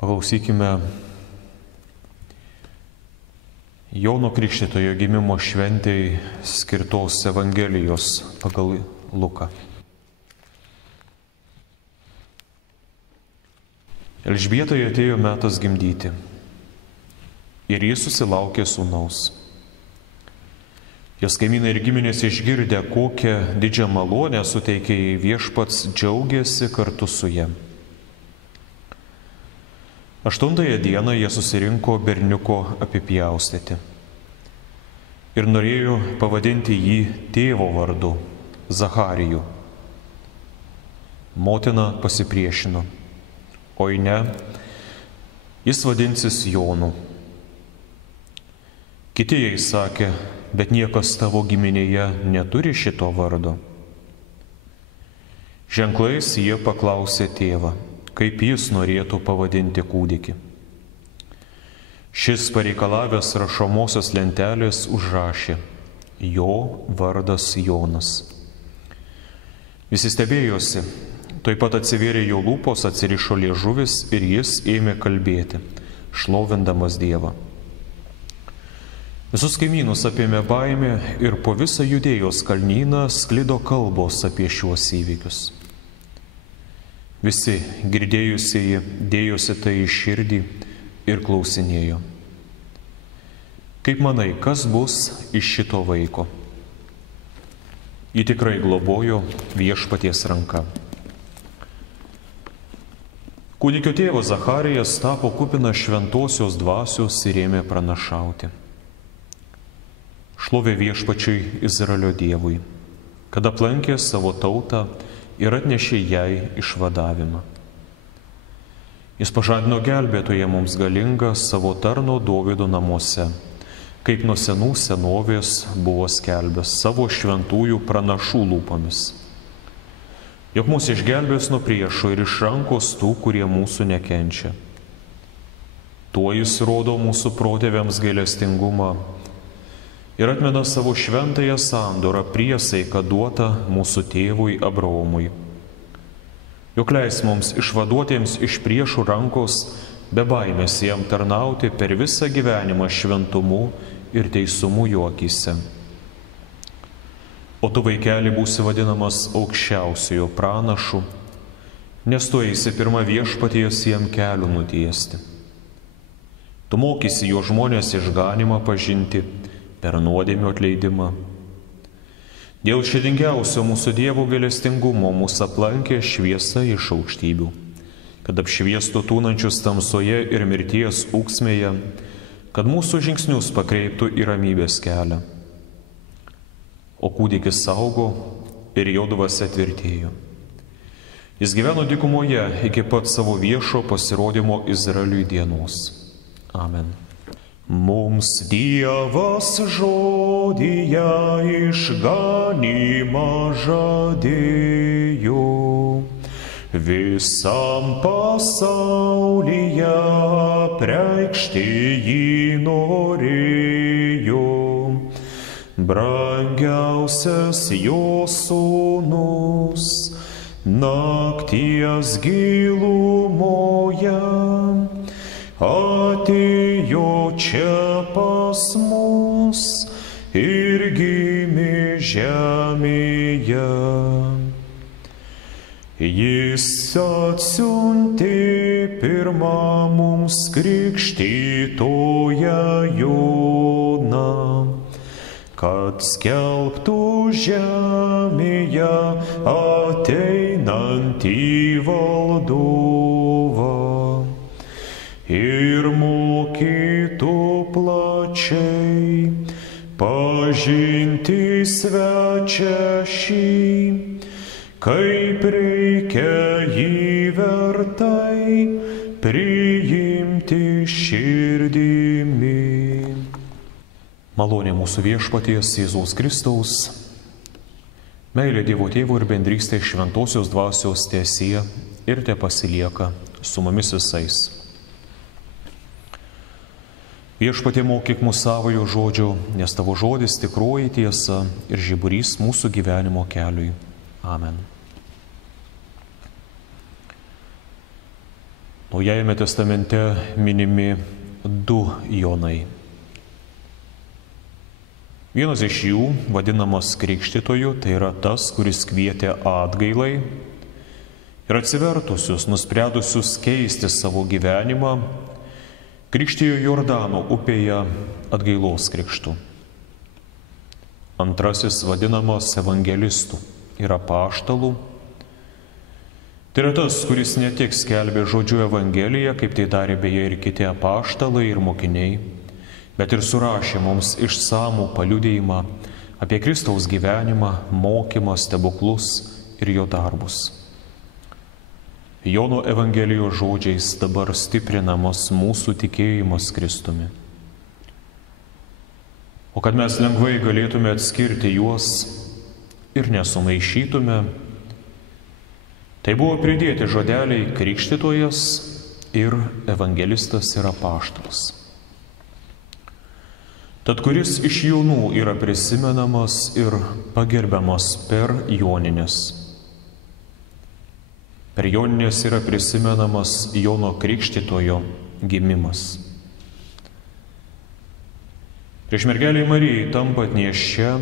Paklausykime Jono Krikštytojo gimimo šventei skirtos Evangelijos pagal Luką. Elžbietai atėjo metas gimdyti ir jis susilaukė sūnaus. Jos kaimynai ir giminės išgirdę, kokią didžią malonę suteikė jai Viešpats, džiaugėsi kartu su ja. 8 dieną jie susirinko berniuko apipjaustyti ir norėjo pavadinti jį tėvo vardu Zacharijų. Motina pasipriešino. Oi ne, jis vadinsis Jonu. Kiti jai sakė, bet niekas tavo giminėje neturi šito vardo. Ženklais jie paklausė tėvą, kaip jis norėtų pavadinti kūdikį. Šis pareikalavęs rašomosios lentelės užrašė, jo vardas Jonas. Visi stebėjosi, tuoj pat atsivėrė jo lūpos, atsirišo liežuvis ir jis ėmė kalbėti, šlovindamas Dievą. Visus kaimynus apėmė baimė ir po visą Judėjos kalnyną sklido kalbos apie šiuos įvykius. Visi girdėjusieji dėjosi tai į širdį ir klausinėjo. Kaip manai, kas bus iš šito vaiko? Jį tikrai globojo Viešpaties ranka. Kūdikio tėvas Zacharijas tapo kupinas šventosios dvasios ir ėmė pranašauti. Šlovė Viešpačiui Izraelio Dievui, kad aplankė savo tautą ir atnešė jai išvadavimą. Jis pažadino gelbėtoją mums galingą savo tarno Dovydo namuose, kaip nuo senų senovės buvo skelbęs savo šventųjų pranašų lūpomis. Jog mūsų išgelbės nuo priešų ir iš rankos tų, kurie mūsų nekenčia. Tuo jis rodo mūsų protėviams gailestingumą ir atmena savo šventąją sandorą priesaiką duotą mūsų tėvui Abraomui. Juk leis mums išvaduotiems iš priešų rankos be baimės jam tarnauti per visą gyvenimą šventumu ir teisumu jo akyse. O tu, vaikeli, būsi vadinamas aukščiausiojo pranašu, nes tu eisi pirma Viešpaties jam kelių nutiesti. Tu mokysi jo žmonės išganimą pažinti per nuodėmių atleidimą. Dėl širdingiausio mūsų Dievo gailestingumo mūsų aplankė šviesa iš aukštybių, kad apšviestų tūnančius tamsoje ir mirties ūksmėje, kad mūsų žingsnius pakreiptų į ramybės kelią. O kūdikis saugo ir jo dvasia tvirtėjo. Jis gyveno dykumoje iki pat savo viešo pasirodymo Izraeliui dienos. Amen. Mums Dievas žodyje išganymą žadėjo, visam pasaulyje apreikšti jį norėjo. Brangiausias jo sūnus nakties gilumoje atėjo čia pas mus ir gimė žemėje. Jis atsiuntė pirmą mums krikštytoją Joną, kad skelbtų žemėje ateinantį valdovą ir mokytų plačiai pažinti svečią šį, kaip reikia jį vertai priimti širdimi. Malonė mūsų Viešpaties Jėzaus Kristaus, meilė Dievo Tėvo ir bendrystė šventosios dvasios teesie ir tepasilieka su mumis visais. Viešpatie, mokyk mus savojo žodžio, nes tavo žodis tikroji tiesa ir žiburys mūsų gyvenimo keliui. Amen. Naujajame testamente minimi du Jonai. Vienas iš jų, vadinamas krikštytoju, tai yra tas, kuris kvietė atgailai ir atsivertusius, nusprendusius keisti savo gyvenimą, krikštijo Jordano upėje atgailos krikštu. Antrasis, vadinamas evangelistu ir apaštalu, tai yra tas, kuris ne tik skelbė žodžiu Evangeliją, kaip tai darė beje ir kiti apaštalai ir mokiniai, bet ir surašė mums išsamų paliudijimą apie Kristaus gyvenimą, mokymą, stebuklus ir jo darbus. Jono Evangelijos žodžiais dabar stiprinamas mūsų tikėjimas Kristumi. O kad mes lengvai galėtume atskirti juos ir nesumaišytume, tai buvo pridėti žodeliai krikštytojas ir evangelistas ir apaštalas. Tad kuris iš jaunų yra prisimenamas ir pagerbiamas per jonines. Per jonines yra prisimenamas Jono Krikštytojo gimimas. Prieš mergelei Marijai tampant nėščia,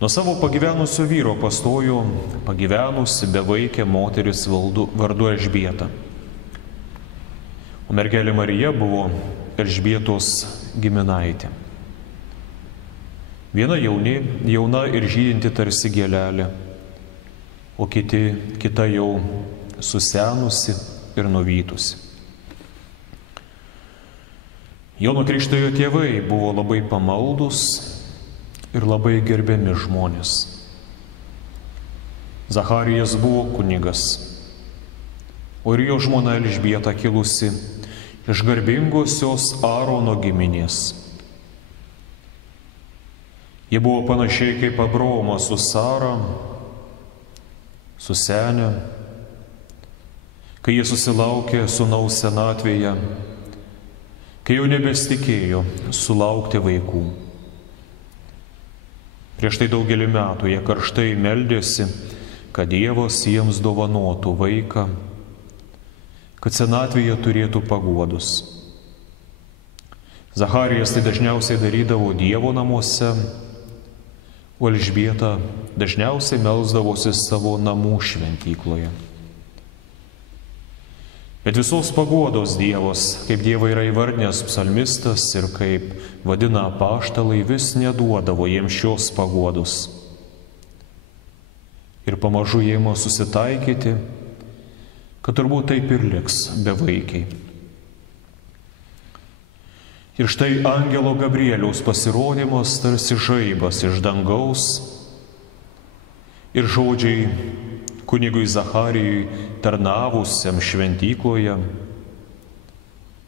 nuo savo pagyvenusio vyro pastojo pagyvenusi bevaikė moteris vardu Elžbieta. O mergelė Marija buvo Elžbietos giminaitė. Viena jauna ir žydinti tarsi gėlelė, o kita jau susenusi ir nuvytusi. Jono Krikštytojo tėvai buvo labai pamaldus ir labai gerbiami žmonės. Zacharijas buvo kunigas, o ir jo žmona Elžbieta kilusi iš garbingosios Aarono giminės. Jie buvo panašiai kaip Abraomas su Sara, susenę, kai jie susilaukė sūnaus senatvėje, kai jau nebesitikėjo sulaukti vaikų. Prieš tai daugelį metų jie karštai meldėsi, kad Dievas jiems dovanotų vaiką, kad senatvėje turėtų paguodus. Zacharijas tai dažniausiai darydavo Dievo namuose, o Elžbieta dažniausiai melsdavosi savo namų šventykloje. Bet visos paguodos Dievas, kaip Dievą yra įvardinęs psalmistas ir kaip vadina apaštalai, vis neduodavo jiems šios paguodos. Ir pamažu jie ima susitaikyti, kad turbūt taip ir liks bevaikiai. Ir štai angelo Gabrieliaus pasirodymas tarsi žaibas iš dangaus ir žodžiai kunigui Zacharijui tarnavusiam šventykloje,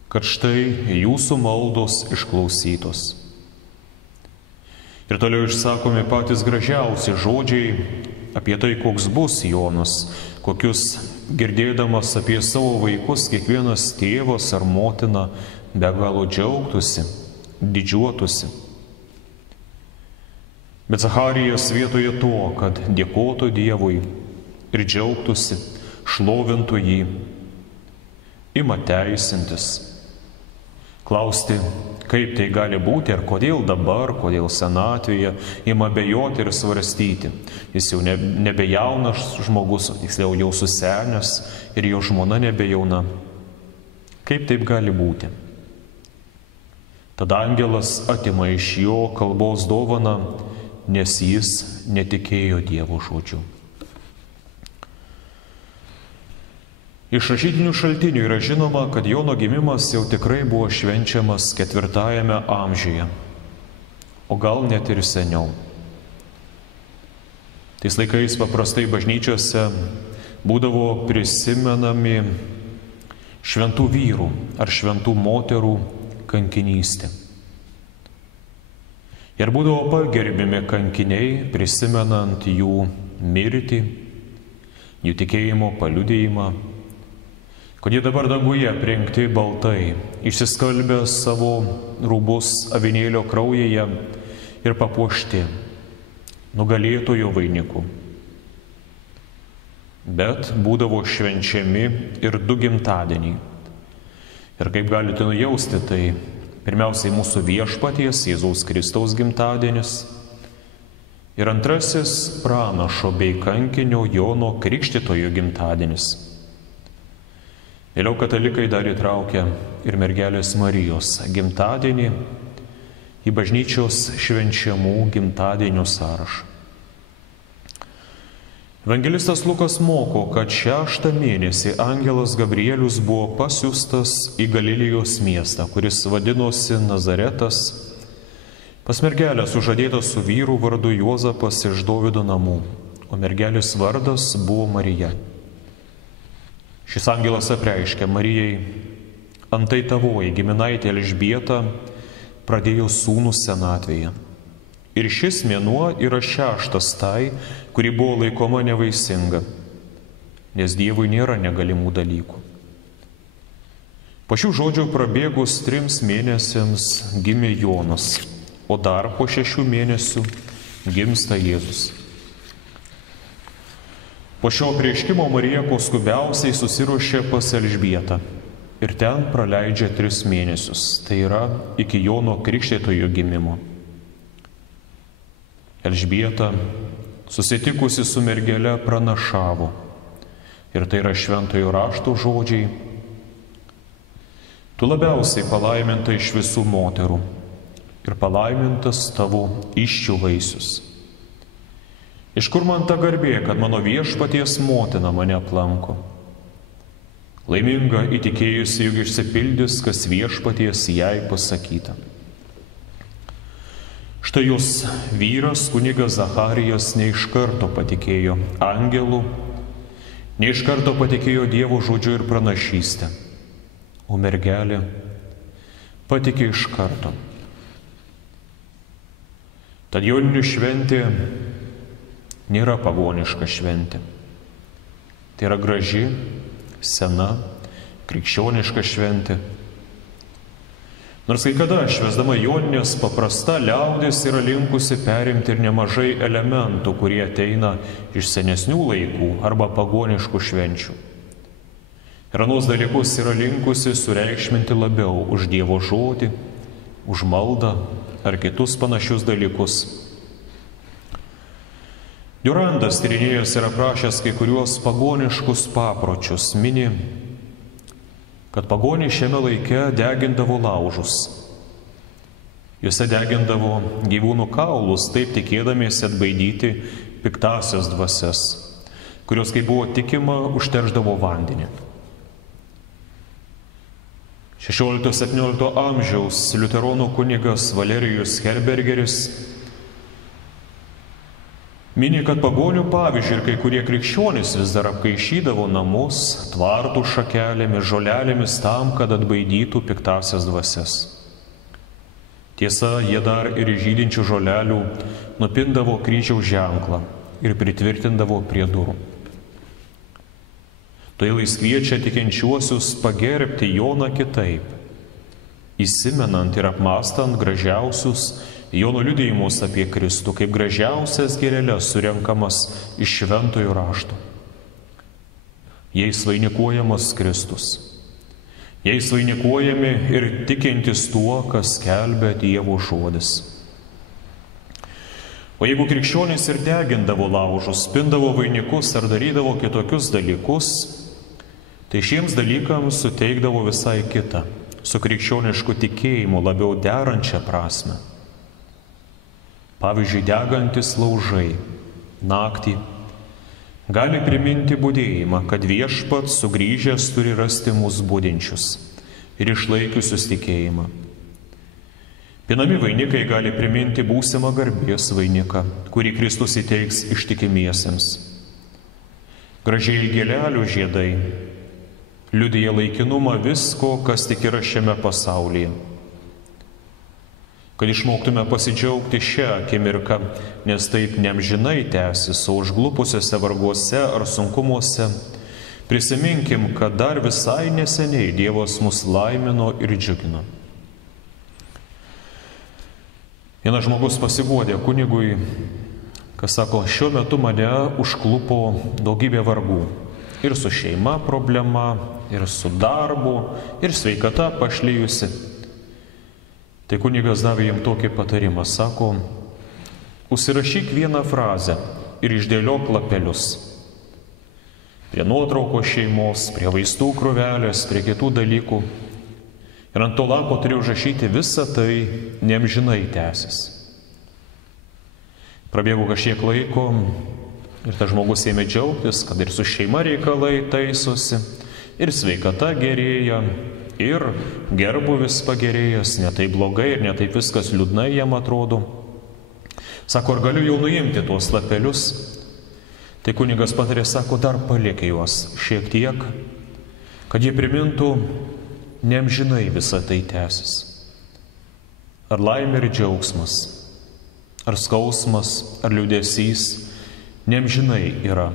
kad štai jūsų maldos išklausytos. Ir toliau išsakomi patys gražiausi žodžiai apie tai, koks bus Jonas, kokius girdėdamas apie savo vaikus kiekvienas tėvas ar motina be galo džiaugtųsi, didžiuotųsi. Bet Zacharijas vietoje to, kad dėkotų Dievui ir džiaugtųsi, šlovintų jį, ima teisintis, klausti, kaip tai gali būti ir kodėl dabar, kodėl senatvėje, ima abejoti ir svarstyti. Jis jau nebejaunas žmogus, tiksliau jau susenęs ir jo žmona nebejauna. Kaip taip gali būti? Tada angelas atima iš jo kalbos dovaną, nes jis netikėjo Dievo žodžiu. Iš rašytinių šaltinių yra žinoma, kad Jono gimimas jau tikrai buvo švenčiamas 4 amžiuje, o gal net ir seniau. Tais laikais paprastai bažnyčiose būdavo prisimenami šventų vyrų ar šventų moterų kankinystė. Ir būdavo pagerbimi kankiniai, prisimenant jų mirtį, jų tikėjimo paliudijimą, kad jie dabar danguje aprengti baltai, išsiskalbę savo rūbus avinėlio kraujyje ir papuošti nugalėtojo vainiku. bet būdavo švenčiami ir 2 gimtadieniai. Ir kaip galite nujausti, tai pirmiausiai mūsų viešpaties Jėzaus Kristaus gimtadienis ir antrasis pranašo bei kankinio Jono Krikštytojo gimtadienis. Vėliau katalikai dar įtraukia ir mergelės Marijos gimtadienį į bažnyčios švenčiamų gimtadienių sąrašą. Evangelistas Lukas moko, kad 6 mėnesį angelas Gabrielius buvo pasiųstas į Galilėjos miestą, kuris vadinosi Nazaretas, pas mergelę sužadėtą su vyru vardu Juozapas iš Dovydo namų, o mergelės vardas buvo Marija. Šis angelas apreiškė Marijai: antai tavoji giminaitė Elžbieta pradėjo sūnų senatvėje. Ir šis mėnuo yra 6 tai, kuri buvo laikoma nevaisinga, nes Dievui nėra negalimų dalykų. Po šių žodžių prabėgus 3 mėnesiams gimė Jonas, o dar po 6 mėnesių gimsta Jėzus. Po šio apreiškimo Marija kuo skubiausiai susiruošė pas Elžbietą ir ten praleidžia 3 mėnesius, tai yra iki Jono Krikštytojo gimimo. Elžbieta, susitikusi su mergele, pranašavo, ir tai yra šventojo rašto žodžiai: tu labiausiai palaiminta iš visų moterų ir palaimintas tavo įsčių vaisius. Iš kur man ta garbė, kad mano viešpaties motina mane aplanko? Laiminga įtikėjusi, jog išsipildys, kas viešpaties jai pasakyta. Štai jos vyras, kunigas Zacharijas, ne iš karto patikėjo angelų, ne iš karto patikėjo Dievo žodžiu ir pranašystę, o mergelė patikė iš karto. Tad joninių šventė nėra pagoniška šventė. Tai yra graži, sena, krikščioniška šventė. Nors kai kada švęsdama joninės paprasta liaudis yra linkusi perimti ir nemažai elementų, kurie ateina iš senesnių laikų arba pagoniškų švenčių. Ir anuos dalykus yra linkusi sureikšminti labiau už Dievo žodį, už maldą ar kitus panašius dalykus. Durandas, tyrinėjęs ir aprašęs kai kuriuos pagoniškus papročius, mini, kad pagoniai šiame laike degindavo laužus. Juose degindavo gyvūnų kaulus, taip tikėdamiesi atbaidyti piktasias dvasias, kurios, kaip buvo tikima, užteršdavo vandenį. 16-17 amžiaus liuteronų kunigas Valerijus Herbergeris mini, kad pagonių pavyzdžiui ir kai kurie krikščionys vis dar apkaišydavo namus tvartų šakelėmis, žolelėmis tam, kad atbaidytų piktasias dvasias. Tiesa, jie dar ir iš žydinčių žolelių nupindavo kryžiaus ženklą ir pritvirtindavo prie durų. Todėl jis kviečia tikinčiuosius pagerbti Joną kitaip, įsimenant ir apmastant gražiausius Jono liudijimus apie Kristų, kaip gražiausias gėreles surenkamas iš šventojo rašto. Jais vainikuojamas Kristus. Jais vainikuojami ir tikintis tuo, kas skelbia Dievo žodis. O jeigu krikščionys ir degindavo laužus, spindavo vainikus ar darydavo kitokius dalykus, tai šiems dalykams suteikdavo visai kitą, su krikščionišku tikėjimu labiau derančią prasme. Pavyzdžiui, degantis laužai naktį gali priminti budėjimą, kad Viešpats sugrįžęs turi rasti mus budinčius ir išlaikiusius tikėjimą. Pinami vainikai gali priminti būsimą garbės vainiką, kurį Kristus įteiks ištikimiesiems. Gražiai gėlelių žiedai liudija laikinumą visko, kas tik yra šiame pasaulyje. Kad išmoktume pasidžiaugti šią akimirką, nes taip neamžinai tęsis, o užglupusiuose varguose ar sunkumuose prisiminkim, kad dar visai neseniai Dievas mus laimino ir džiugino. Vienas žmogus pasiguodė kunigui, kas sako, šiuo metu mane užklupo daugybė vargų. Ir su šeima problema, ir su darbu, ir sveikata pašlyjusi. Tai kunigas davė jam tokį patarimą, sako, užsirašyk vieną frazę ir išdėliok lapelius. Prie nuotraukos šeimos, prie vaistų krūvelės, prie kitų dalykų. Ir ant to lapo turi užrašyti visą tai neamžinai tęsis. Prabėgo kažkiek laiko ir tas žmogus ėmė džiaugtis, kad ir su šeima reikalai taisosi, ir sveikata gerėja, ir gerbuvis pagerėjęs, ne taip blogai ir ne taip viskas liūdnai jam atrodo. Sako, ar galiu jau nuimti tuos lapelius? Tai kunigas patarė, sako, dar palik juos šiek tiek, kad jie primintų, neamžinai visą tai tęsis. Ar laimė ir džiaugsmas, ar skausmas, ar liūdesys, neamžinai yra,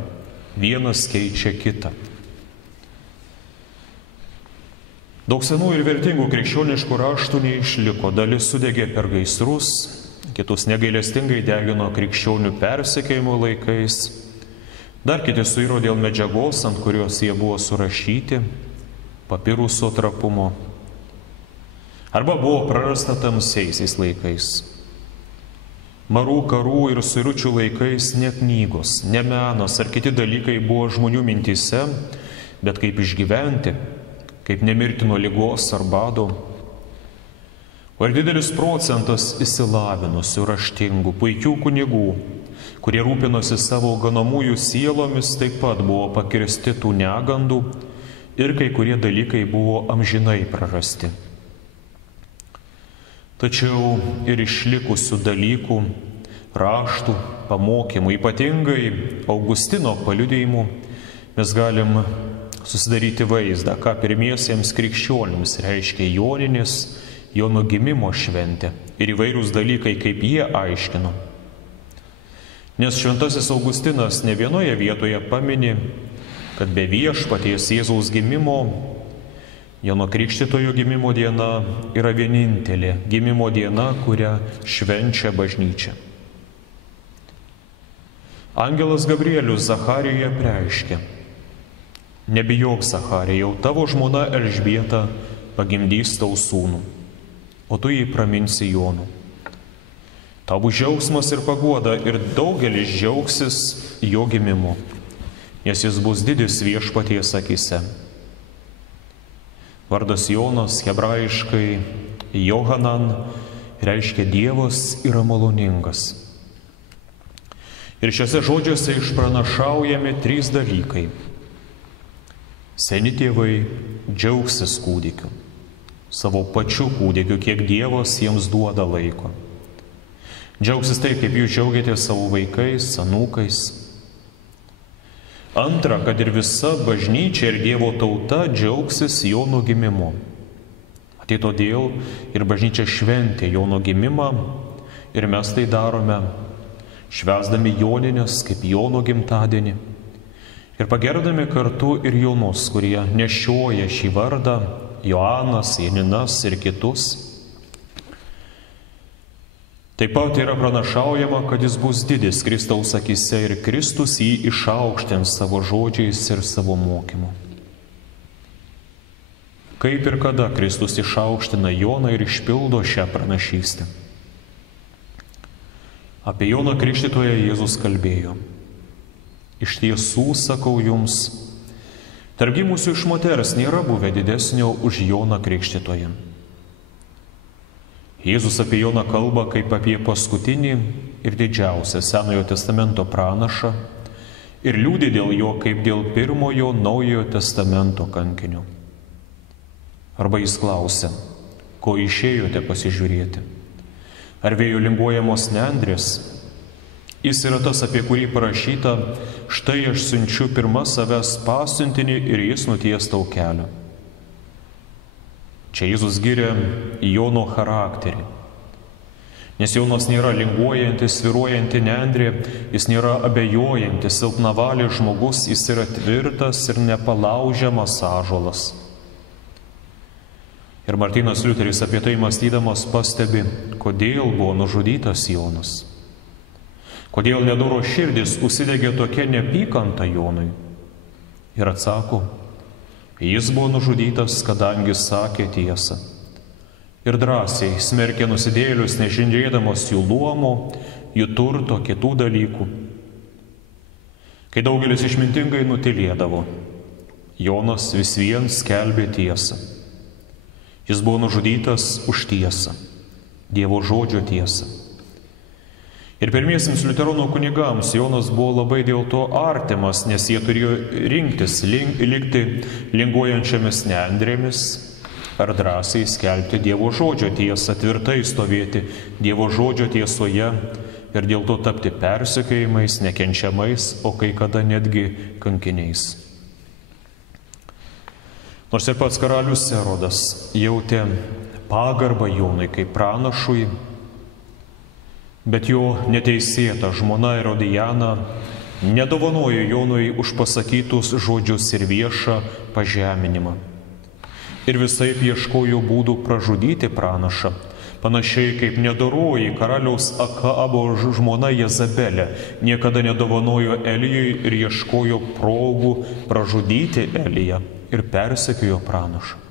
vienas keičia kitą. Daug senų ir vertingų krikščioniškų raštų neišliko, dalis sudegė per gaisrus, kitus negailestingai degino krikščionių persekiojimo laikais, dar kiti suiro dėl medžiagos, ant kurios jie buvo surašyti, papiruso trapumo, arba buvo prarasta tamsiaisiais laikais. Marų, karų ir suiručių laikais ne knygos, ne menas ar kiti dalykai buvo žmonių mintyse, bet kaip išgyventi, kaip nemirti nuo ligos ar bado. O ir didelis procentas išsilavinusių, raštingų, puikių kunigų, kurie rūpinosi savo ganomųjų sielomis, taip pat buvo pakirsti tų negandų ir kai kurie dalykai buvo amžinai prarasti. Tačiau ir išlikusių dalykų, raštų, pamokymų, ypatingai Augustino paliudijimų, mes galim susidaryti vaizdą, ką pirmiesiems krikščionims reiškia Joninės, Jono gimimo šventė ir įvairūs dalykai, kaip jie aiškino. Nes šventasis Augustinas ne vienoje vietoje pamini, kad be viešpaties Jėzaus gimimo Jono Krikštytojo gimimo diena yra vienintelė gimimo diena, kurią švenčia bažnyčia. Angelas Gabrielius Zacharijuje apreiškė, nebijok, Zacharijau, tavo žmona Elžbieta pagimdys tau sūnų, o tu jį praminsi Jonu. Tau bus džiaugsmas ir paguoda ir daugelis džiaugsis jo gimimu, nes jis bus didis viešpaties akyse. Vardas Jonas hebrajiškai Johanan reiškia Dievas yra maloningas. Ir šiuose žodžiuose išpranašaujami trys dalykai. Seni tėvai džiaugsis kūdikiu, savo pačių kūdikiu, kiek Dievas jiems duoda laiko. Džiaugsis taip, kaip jūs džiaugiatės savo vaikais, anūkais. Antra, kad ir visa bažnyčia ir Dievo tauta džiaugsis Jono gimimu. Tai todėl ir bažnyčia šventė Jono gimimą ir mes tai darome, švęsdami Jonines kaip Jono gimtadienį ir pagerdami kartu ir jaunus, kurie nešioja šį vardą, Joanas, Janinas ir kitus. Taip pat yra pranašaujama, kad jis bus didis Kristaus akyse ir Kristus jį išaukštins savo žodžiais ir savo mokymu. Kaip ir kada Kristus išaukština Joną ir išpildo šią pranašystę. Apie Joną Krikštytoją Jėzus kalbėjo. Iš tiesų, sakau jums, tarp gimusių iš moters nėra buvę didesnio už Joną Krikštytoją. Jėzus apie Joną kalba kaip apie paskutinį ir didžiausią Senojo testamento pranašą ir liūdė dėl jo kaip dėl pirmojo Naujojo testamento kankinio. Arba jis klausia, ko išėjote pasižiūrėti? Ar vėjo linguojamos nendrės? Jis yra tas, apie kurį parašyta, štai aš siunčiu pirmą savęs pasiuntinį ir jis nuties tau kelią. Čia Jėzus giria Jono charakterį. Nes Jonas nėra linguojantis, svyruojanti nendrė, jis nėra abejojantis, silpnavalis žmogus, jis yra tvirtas ir nepalaužiamas ąžuolas. Ir Martynas Liuteris apie tai mąstydamas pastebi, kodėl buvo nužudytas Jonas. Kodėl nedoro širdis užsidegė tokia neapykanta Jonui? Ir atsako, jis buvo nužudytas, kadangi sakė tiesą. Ir drąsiai smerkė nusidėjėlius, nežindėdamas jų luomo, jų turto, kitų dalykų. Kai daugelis išmintingai nutilėdavo, Jonas vis vien skelbė tiesą. Jis buvo nužudytas už tiesą, Dievo žodžio tiesą. Ir pirmiesiems liuteronų kunigams Jonas buvo labai dėl to artimas, nes jie turėjo rinktis likti linguojančiamis nendrėmis ar drąsiai skelbti Dievo žodžio tiesą, tvirtai stovėti Dievo žodžio tiesoje ir dėl to tapti persekiojimais, nekenčiamais, o kai kada netgi kankiniais. Nors ir pats karalius Erodas jautė pagarbą Jonui kaip pranašui, bet jo neteisėta žmona Erodijana nedovanojo Jonui už pasakytus žodžius ir viešą pažeminimą. Ir visaip ieškojo būdų pražudyti pranašą, panašiai kaip nedoroji karaliaus Akabo žmona Jezabelė niekada nedovanojo Elijui ir ieškojo progų pražudyti Eliją ir persekiojo pranašą.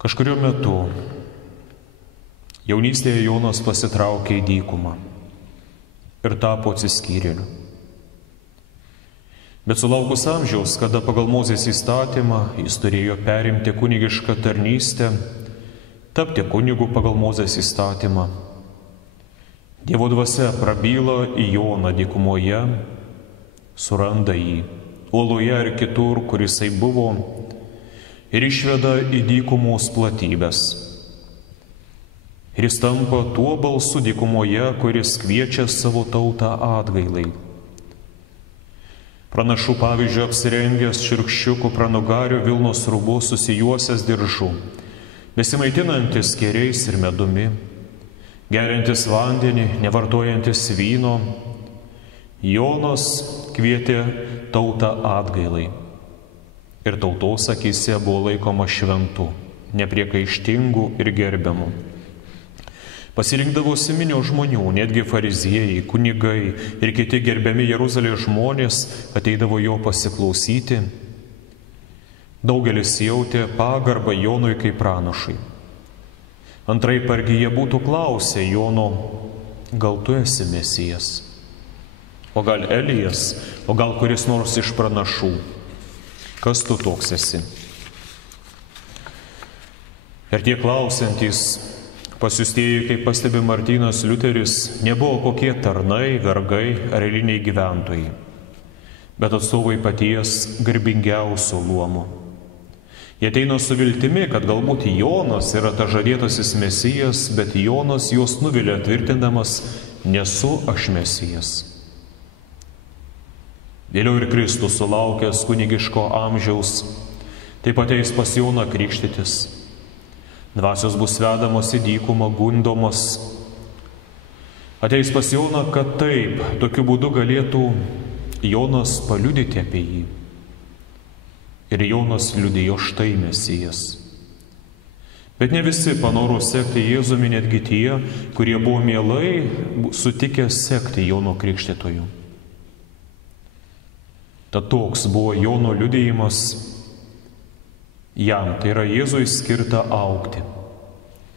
Kažkuriuo metu jaunystėje Jonas pasitraukė į dykumą ir tapo atsiskyrėliu. Bet sulaukus amžiaus, kada pagal Mozės įstatymą jis turėjo perimti kunigišką tarnystę, tapti kunigu pagal Mozės įstatymą, Dievo dvasia prabyla į Joną dykumoje, suranda jį uoloje ar kitur, kur jisai buvo, ir išveda į dykumos platybės. Ir jis tampa tuo balsu dykumoje, kuris kviečia savo tautą atgailai. Pranašų pavyzdžių apsirengęs širkščiukų pranugario Vilnos rūbu susijuosęs diržu, besimaitinantis kėriais ir medumi, geriantis vandenį, nevartojantis vyno, Jonas kvietė tautą atgailai. Ir tautos akyse buvo laikoma šventu, nepriekaištingu ir gerbiamu. Pasirinkdavosi minios žmonių, netgi fariziejai, kunigai ir kiti gerbiami Jeruzalės žmonės ateidavo jo pasiklausyti. Daugelis jautė pagarbą Jonui kaip pranašui. Antraip argi jie būtų klausę Jono, gal tu esi Mesijas, o gal Elijas, o gal kuris nors iš pranašų. Kas tu toks esi? Ir tie klausiantys pasiųstieji, kaip pastebi Martynas Liuteris, nebuvo kokie tarnai, vergai ar eiliniai gyventojai, bet atstovai paties garbingiausio luomo. Jie ateina su viltimi, kad galbūt Jonas yra ta žadėtasis Mesijas, bet Jonas juos nuvilia tvirtindamas, nesu aš Mesijas. Vėliau ir Kristus sulaukęs kunigiško amžiaus, taip ateis pas Joną krikštytis. Dvasios bus vedamos į dykumą, gundomos. Ateis pas Joną, kad taip, tokiu būdu galėtų Jonas paliudyti apie jį. Ir Jonas liudijo štai Mesijas. Bet ne visi panoro sekti Jėzumi, netgi tie, kurie buvo mielai sutikę sekti Jono krikštytoju. Tad toks buvo Jono liudijimas jam, tai yra Jėzui skirta augti,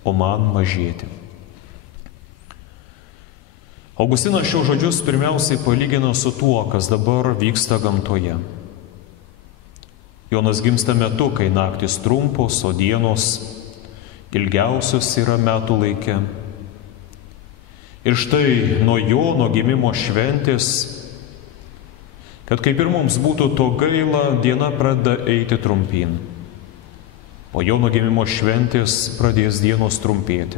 o man mažėti. Augustinas šios žodžius pirmiausiai palygina su tuo, kas dabar vyksta gamtoje. Jonas gimsta metu, kai naktis trumpos, o dienos ilgiausios yra metų laike. Ir štai nuo Jono gimimo šventės, kad kaip ir mums būtų to gaila, diena pradeda eiti trumpyn. Po Jono gimimo šventės pradės dienos trumpėti.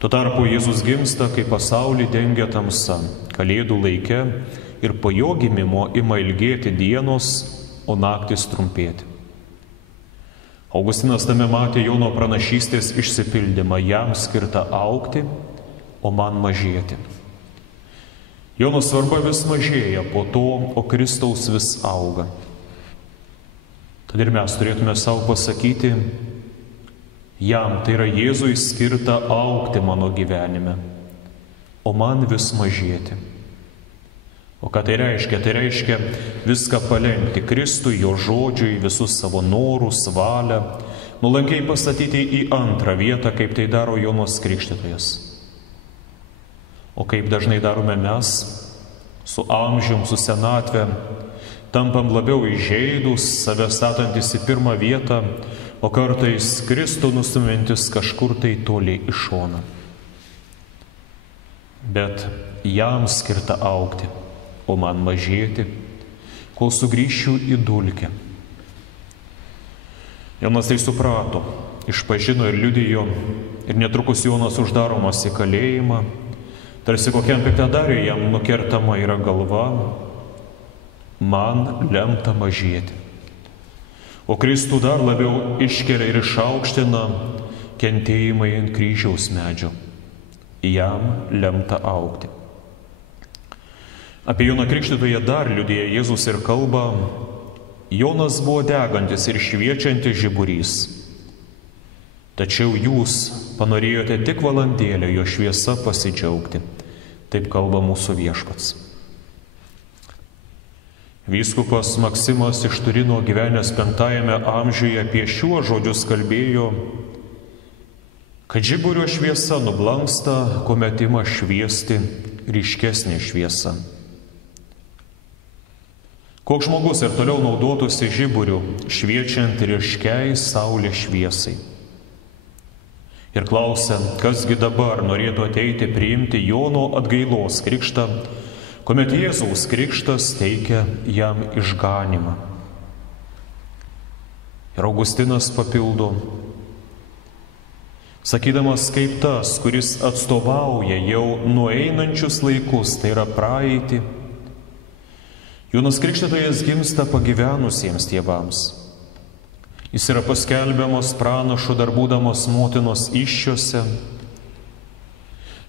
Tuo tarpu Jėzus gimsta, kai pasaulį dengia tamsa, kalėdų laike, ir po jo gimimo ima ilgėti dienos, o naktis trumpėti. Augustinas tame matė Jono pranašystės išsipildymą, jam skirta augti, o man mažėti. Jono svarba vis mažėja po to, o Kristaus vis auga. Tad ir mes turėtume savo pasakyti, Jam, tai yra Jėzui, skirta augti mano gyvenime, o man vis mažėti. O ką tai reiškia? Tai reiškia viską palenkti Kristui, jo žodžiui, visus savo norus, valią, nuolankiai pastatyti į antrą vietą, kaip tai daro Jonas Krikštytojas. O kaip dažnai darome mes, su amžium, su senatve, tampam labiau įžeidus, save statantis į pirmą vietą, o kartais Kristų nustumiantis kažkur tai toliai į šoną. Bet jam skirta augti, o man mažėti, kol sugrįšiu į dulkę. Jonas tai suprato, išpažino ir liudijo, ir netrukus Jonas uždaromas į kalėjimą, tarsi kokiam piktadariui jam nukertama yra galva, man lemta mažėti. O Kristų dar labiau iškelia ir išaukština kentėjimai ant kryžiaus medžio. Jam lemta augti. Apie Joną Krikštytoją dar liudija Jėzus ir kalba: Jonas buvo degantis ir šviečiantis žiburys. Tačiau jūs panorėjote tik valandėlę jo šviesa pasidžiaugti. Taip kalba mūsų Viešpats. Vyskupas Maksimas iš Turino, gyvenęs 5 amžiuje, apie šiuos žodžius kalbėjo, kad žiburio šviesa nublanksta, kuomet ima šviesti ryškesnė šviesa. Koks žmogus ir toliau naudotųsi žiburiu, šviečiant ryškiai saulės šviesai. Ir klausia, kasgi dabar norėtų ateiti priimti Jono atgailos krikštą, kuomet Jėzaus krikštas teikia jam išganymą. Ir Augustinas papildo, sakydamas, kaip tas, kuris atstovauja jau nueinančius laikus, tai yra praeitį, Jonas Krikštytojas gimsta pagyvenusiems tėvams. Jis yra paskelbiamas pranašu dar būdamas motinos įsčiose.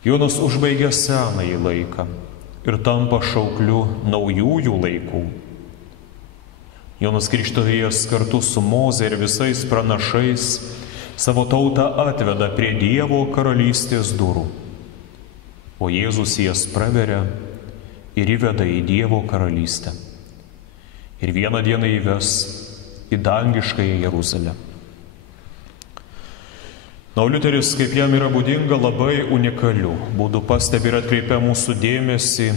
Jonas užbaigia senąjį laiką ir tampa šaukliu naujųjų laikų. Jonas Krikštytojas kartu su Moze ir visais pranašais savo tautą atveda prie Dievo karalystės durų, o Jėzus jas praveria ir įveda į Dievo karalystę. Ir vieną dieną įves į dangiškąją Jeruzalę. Liuteris, kaip jam yra būdinga, labai unikaliu būdu pastebi ir atkreipia mūsų dėmesį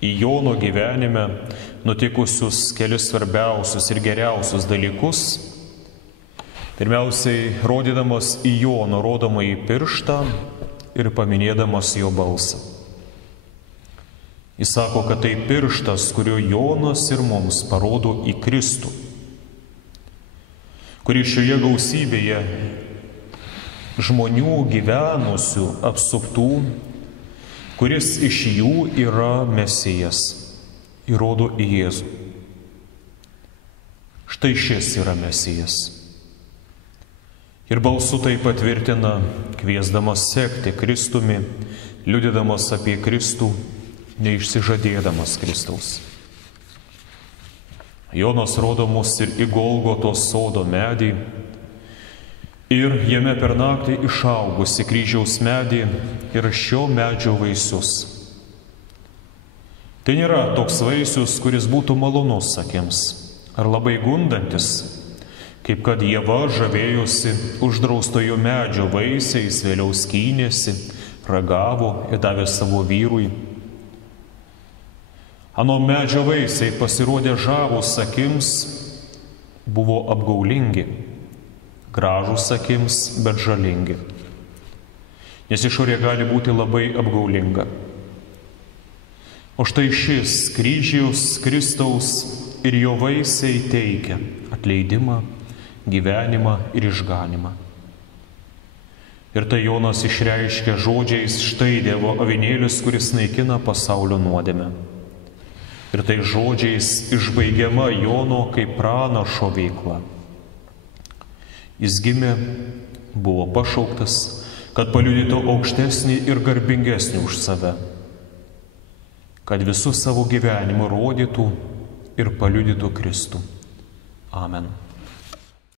į Jono gyvenime nutikusius kelis svarbiausius ir geriausius dalykus. Pirmiausiai, rodydamas į Jono rodomąjį pirštą ir paminėdamas jo balsą. Jis sako, kad tai pirštas, kuriuo Jonas ir mums parodo į Kristų, kuris šioje gausybėje žmonių gyvenusių, apsuptų, kuris iš jų yra Mesijas, įrodo į Jėzų. Štai šis yra Mesijas. Ir balsu tai patvirtina, kviesdamas sekti Kristumi, liudydamas apie Kristų, neišsižadėdamas Kristaus. Jonas rodo mus ir į Golgotos sodo medį, ir jame per naktį išaugusi kryžiaus medį ir šio medžio vaisius. Tai nėra toks vaisius, kuris būtų malonus akims ar labai gundantis, kaip kad Ieva žavėjosi uždraustojo medžio vaisiais, vėliau skynėsi, ragavo ir davė savo vyrui. Ano medžio vaisiai pasirodė žavūs akims, buvo apgaulingi, gražūs akims, bet žalingi. Nes išorė gali būti labai apgaulinga. O štai šis kryžiaus Kristaus ir jo vaisiai teikia atleidimą, gyvenimą ir išganymą. Ir tai Jonas išreiškia žodžiais, štai Dievo avinėlis, kuris naikina pasaulio nuodėmę. Ir tai žodžiais išbaigiama Jono kaip pranašo veikla. Jis gimė, buvo pašauktas, kad paliudytų aukštesnį ir garbingesnį už save, kad visų savo gyvenimu rodytų ir paliudytų Kristų. Amen.